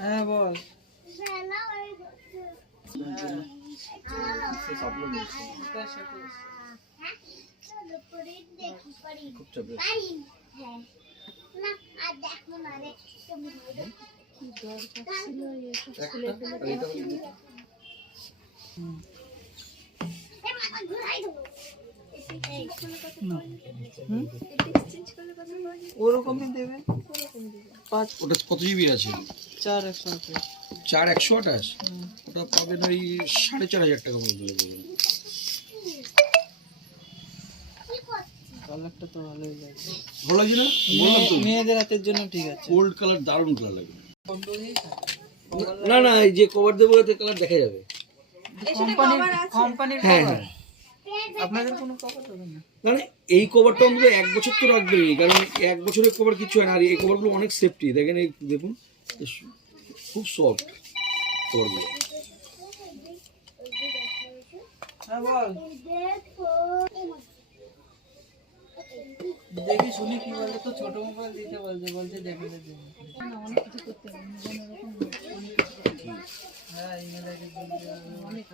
হ্যাঁ বল। ওরকমই দেবে। ওটা কত জিবি আছে? 4/128। 4/128? ওটা পাবেন ওই 4,500 টাকা মতো দেবে। কালারটা তো ভালোই লাগছে। ভালো লাগছে না? বললাম তো মেয়েদের হাতের জন্য ঠিক আছে। গোল্ড কালার দারুণ কালার লাগবে। না না, এই যে কভার দেবো এতে কালার দেখা যাবে। কোম্পানির হ্যাঁ কভার। হ্যাঁ। আপনাদের কোনো কভার দেবেন না? মানে এই কভারটা অন্তত 1 বছর তো রাখবেই, কারণ 1 বছরের কভার কিছু হয় না। আর এই কভারগুলো অনেক সেফটি, দেখেন এই দেখুন খুব সফট কভারগুলো। হ্যাঁ বল। দেখি শুনি কি বলে, তো ছোট মোবাইল দিতে বলছে দেখে দেখে। অনেক কিছু করতে হবে, হ্যাঁ ইমেল আইডি অনেক